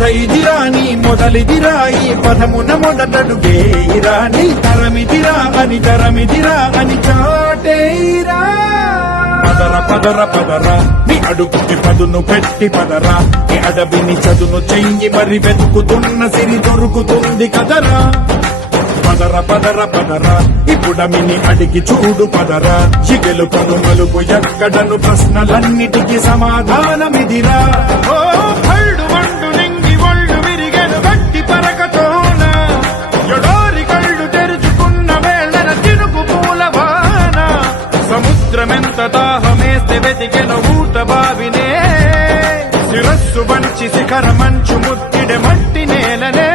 కథ ఇదిరా నీ మొదలిదిరా ఈ పదమున మొదటడుగేయిరా నీ తరమిదిరా అని చాటేయిరా పదర పదర పదరా నీ అడుగుకి పదును పెట్టి పదరా నీ అడవిని చదును చెయ్యి మరి వెతుకుతున్న సిరి దొరుకుతుంది కదరా పదర పదర పదరా ఇప్పుడమిని అడిగి చూడు పదరా చిగెలుకను మలుపు ఎక్కడను ప్రశ్నలన్నిటికీ సమాధానమిదిరా ఓ కళ్ళు వండు నింగి ఒళ్ళు విరిగెను గట్టి పరకతోన ఎడోరి కళ్ళు తెరుచుకున్న వేళన తినుకు పూలవాన సముద్రమెంత దాహమేస్తే వెతికెను ఊట బావినే శిరస్సు వంచి శిఖర మంచు ముత్తిడె మట్టి నేలనే